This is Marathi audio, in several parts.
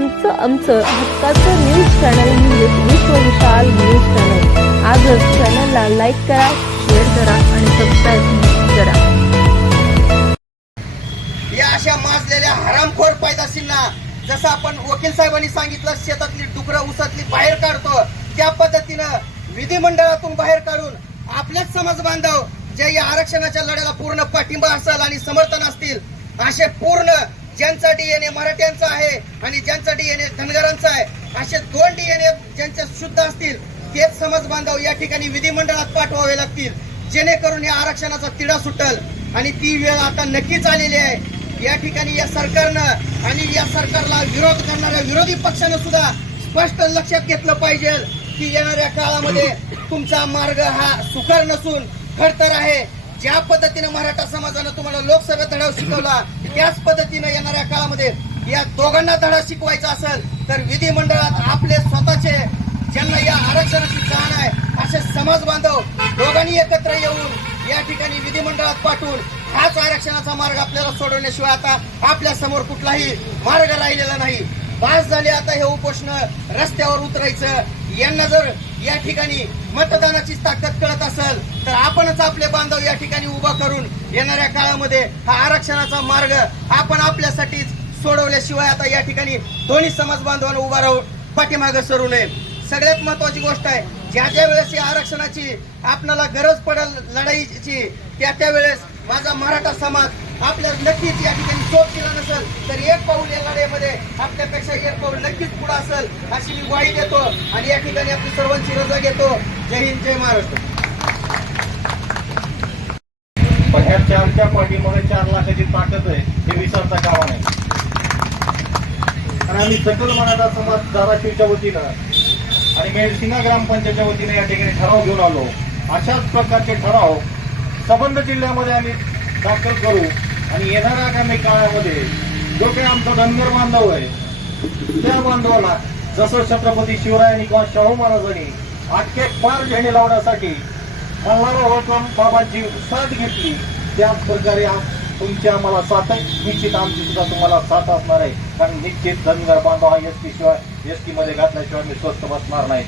तुमचं आमचं हक्काचं न्यूज चॅनल म्हणजे विश्व विशाल न्यूज चॅनल. आजच चॅनलला लाईक करा, शेअर करा आणि सबस्क्राईब करा. या अशा माजलेल्या हरामखोर पैदाशींना जसं आपण वकील साहेबांनी सांगितलं शेतातली डुकरं उसातली बाहेर काढतो, त्या पद्धतीनं विधिमंडळातून बाहेर काढून आपलेच समाज बांधव जे या आरक्षणाच्या लढ्याला पूर्ण पाठिंबा असेल आणि समर्थन असतील असे पूर्ण ज्यांचा डीएनए मराठ्यांचा आहे आणि ज्यांचा डीएनए धनगरांचा आहे असे दोन डीएनए ज्यांचे शुद्ध असतील तेच समाज बांधव या ठिकाणी विधिमंडळात पाठवावे लागतील, जेणेकरून या आरक्षणाचा तिढा सुटल. आणि ती वेळ आता नक्कीच आलेली आहे. या ठिकाणी या सरकारनं आणि या सरकारला विरोध करणाऱ्या विरोधी पक्षानं सुद्धा स्पष्ट लक्षात घेतलं पाहिजे की येणाऱ्या काळामध्ये तुमचा मार्ग हा सुकर नसून खडतर आहे. ज्या पद्धतीनं मराठा समाजानं तुम्हाला लोकसभेत धडा शिकवला त्याच पद्धतीनं येणाऱ्या काळामध्ये या दोघांना धडा शिकवायचा असेल तर विधिमंडळात आपले स्वतःचे ज्यांना या आरक्षणाची जाण आहे असे समाज बांधव दोघांनी एकत्र येऊन या ठिकाणी विधिमंडळात पाठवून हाच आरक्षणाचा मार्ग आपल्याला सोडवण्याशिवाय आता आपल्या समोर कुठलाही मार्ग राहिलेला नाही. पास झाले आता हे उपोषण रस्त्यावर उतरायचं. यांना जर या ठिकाणी मतदानाची ताकद कळत असेल तर आपणच आपले बांधव या ठिकाणी उभा करून येणाऱ्या काळामध्ये हा आरक्षणाचा मार्ग आपण आपल्यासाठीच सोडवल्याशिवाय आता या ठिकाणी दोन्ही समाज बांधवांना उभा राहून पाठीमागे सरू नये. सगळ्यात महत्वाची गोष्ट आहे, ज्या ज्या वेळेस या आरक्षणाची आपल्याला गरज पडेल लढाईची त्या वेळेस माझा मराठा समाज आपल्या नक्कीच या ठिकाणी सोप केला नसेल तर एक पाऊल या लढाईमध्ये आपल्यापेक्षा एक पाऊल नक्कीच पुढे असेल अशी मी ग्वाही देतो आणि या ठिकाणी आपली सर्वांची रजा घेतो. जय हिंद, जय महाराष्ट्र. पण ह्या चारच्या पाठीमध्ये 4 लाखाची ताकद आहे हे विसरता कामा नाही. आणि आम्ही सकल मराठा समाज धाराशिवच्या वतीनं आणि मेडसिंगा ग्रामपंचायतच्या वतीने या ठिकाणी ठराव घेऊन आलो. अशाच प्रकारचे ठराव संबंध जिल्ह्यामध्ये आम्ही दाखल करू आणि येणाऱ्या आगामी काळामध्ये जो काही आमचा धनगर बांधव आहे त्या बांधवाला जसं छत्रपती शिवरायांनी किंवा शाहू महाराजांनी आटके पार झेंडे लावण्यासाठी मल्हारराव होळकर बाबांची साथ घेतली त्याच प्रकारे तुमची आम्हाला साथ आहे. निश्चित आमची सुद्धा तुम्हाला साथ असणार आहे. कारण निश्चित धनगर बांधव हा एसटी मध्ये घातल्याशिवाय मी स्वस्थ बसणार नाही.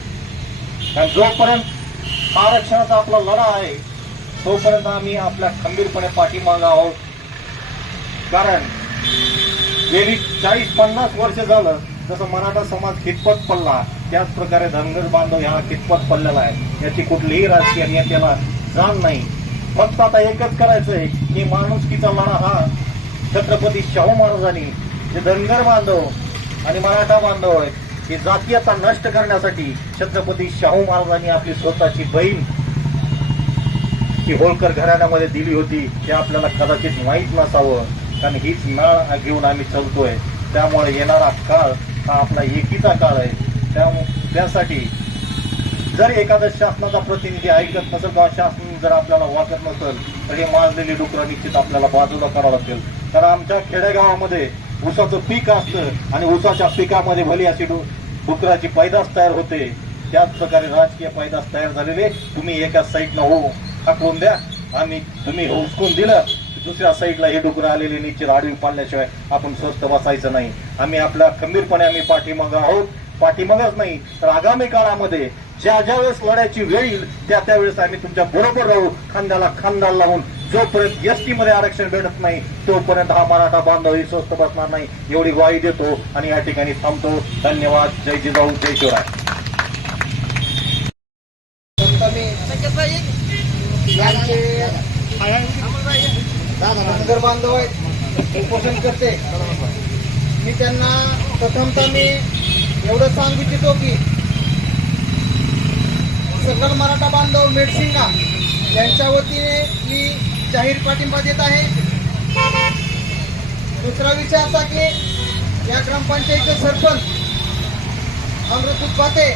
कारण जोपर्यंत आरक्षणाचा आपला लढा आहे तोपर्यंत आम्ही आपल्या खंबीरपणे पाठीमागे आहोत. कारण गेली 40-50 वर्ष झालं जसं मराठा समाज कितपत पडला त्याच प्रकारे धनगर बांधव ह्या कितपत पडलेला आहे याची कुठलीही राजकीय नेत्याला जाण नाही. फक्त आता एकच करायचं आहे की माणुसकीचा लढा हा छत्रपती शाहू महाराजांनी जे धनगर बांधव आणि मराठा बांधव आहेत ही जातीयता नष्ट करण्यासाठी छत्रपती शाहू महाराजांनी आपली स्वतःची बहीण ही होळकर घराण्यामध्ये दिली होती हे आपल्याला कदाचित माहीत नसावं. कारण हीच नाळ घेऊन आम्ही चालतोय. त्यामुळे येणारा काळ हा आपला एकीचा काळ आहे. त्यासाठी जर एखादा शासनाचा प्रतिनिधी ऐकत नसेल किंवा शासन जर आपल्याला वाटत नसेल तर हे माजलेली डुकरं निश्चित आपल्याला बाजूला करावं लागेल. कारण आमच्या खेडेगावामध्ये ऊसाचं पीक असतं आणि ऊसाच्या पिकामध्ये भली अशी डुकराची पैदास तयार होते. त्याच प्रकारे राजकीय पैदास तयार झालेले तुम्ही एका साईडनं हाकलून द्या आणि तुम्ही हुसकून दिलं दुसऱ्या साईडला हे डुकरं आलेले निश्चित आडवी पाडल्याशिवाय आपण स्वस्थ बसायचं नाही. आम्ही आपल्या खंबीरपणे आम्ही पाठीमागं आहोत. पाठीमागच नाही तर आगामी काळामध्ये ज्या वेळेस लढायची वेळ येईल त्या वेळेस आम्ही तुमच्या बरोबर राहू खांद्याला खांदा लावून. जोपर्यंत एसटी मध्ये आरक्षण भेटत नाही तोपर्यंत हा मराठा बांधवही स्वस्थ बसणार नाही एवढी ग्वाही देतो आणि या ठिकाणी थांबतो. धन्यवाद. जय जिजाऊ, जय शिवराय. धनगर बांधव आहेत उपोषण करते मी त्यांना प्रथमतः मी एवढं सांगू इच्छितो की सकल मराठा बांधव मेडसिंगा यांच्या वतीने मी जाहीर पाठिंबा देत आहे. दुसरा विषय असा की या ग्रामपंचायतीचे सरपंच अमृतूत पाते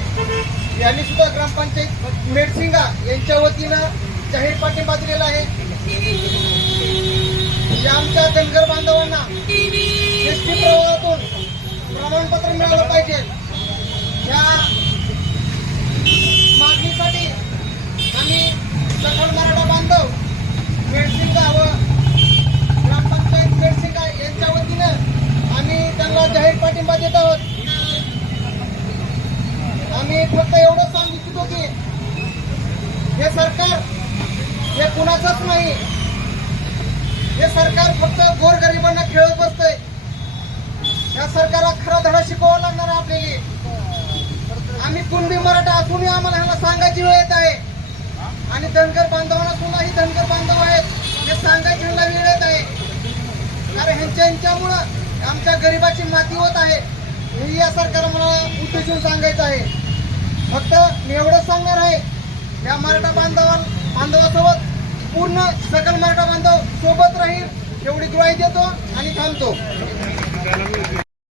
यांनी सुद्धा ग्रामपंचायत मेडसिंगा यांच्या वतीनं जाहीर पाठिंबा दिलेला आहे. आमच्या धनगर बांधवांना एसटी प्रवाहातून प्रमाणपत्र मिळालं पाहिजे या मागणीसाठी आम्ही सकल मराठा बांधव मेडसिंगा व ग्रामपंचायत मेडसिंगा यांच्या वतीनं आम्ही त्यांना जाहीर पाठिंबा देत आहोत. आम्ही फक्त एवढं सांगू इच्छितो की हे सरकार हे कुणाचंच नाही. हे सरकार फक्त गोरगरिबांना खेळत बसतंय. या सरकारला खरा धडा शिकवावा लागणार आहे आपल्याला. आम्ही कुणबी मराठा असूनही आम्हाला ह्याला सांगायची वेळ येत आहे. आणि धनगर बांधवांना सुद्धा ही धनगर बांधव आहेत हे सांगायची ह्याला वेळ येत आहे. कारण ह्यांच्यामुळं आमच्या गरिबाची माती होत आहे. हे या सरकारला मला उद्देशून सांगायचं आहे. फक्त मी एवढंच सांगणार आहे, या मराठा बांधवासोबत पूर्ण सकल मराठा बांधव सोबत राहील एवढी ग्वाही देतो आणि थांबतो.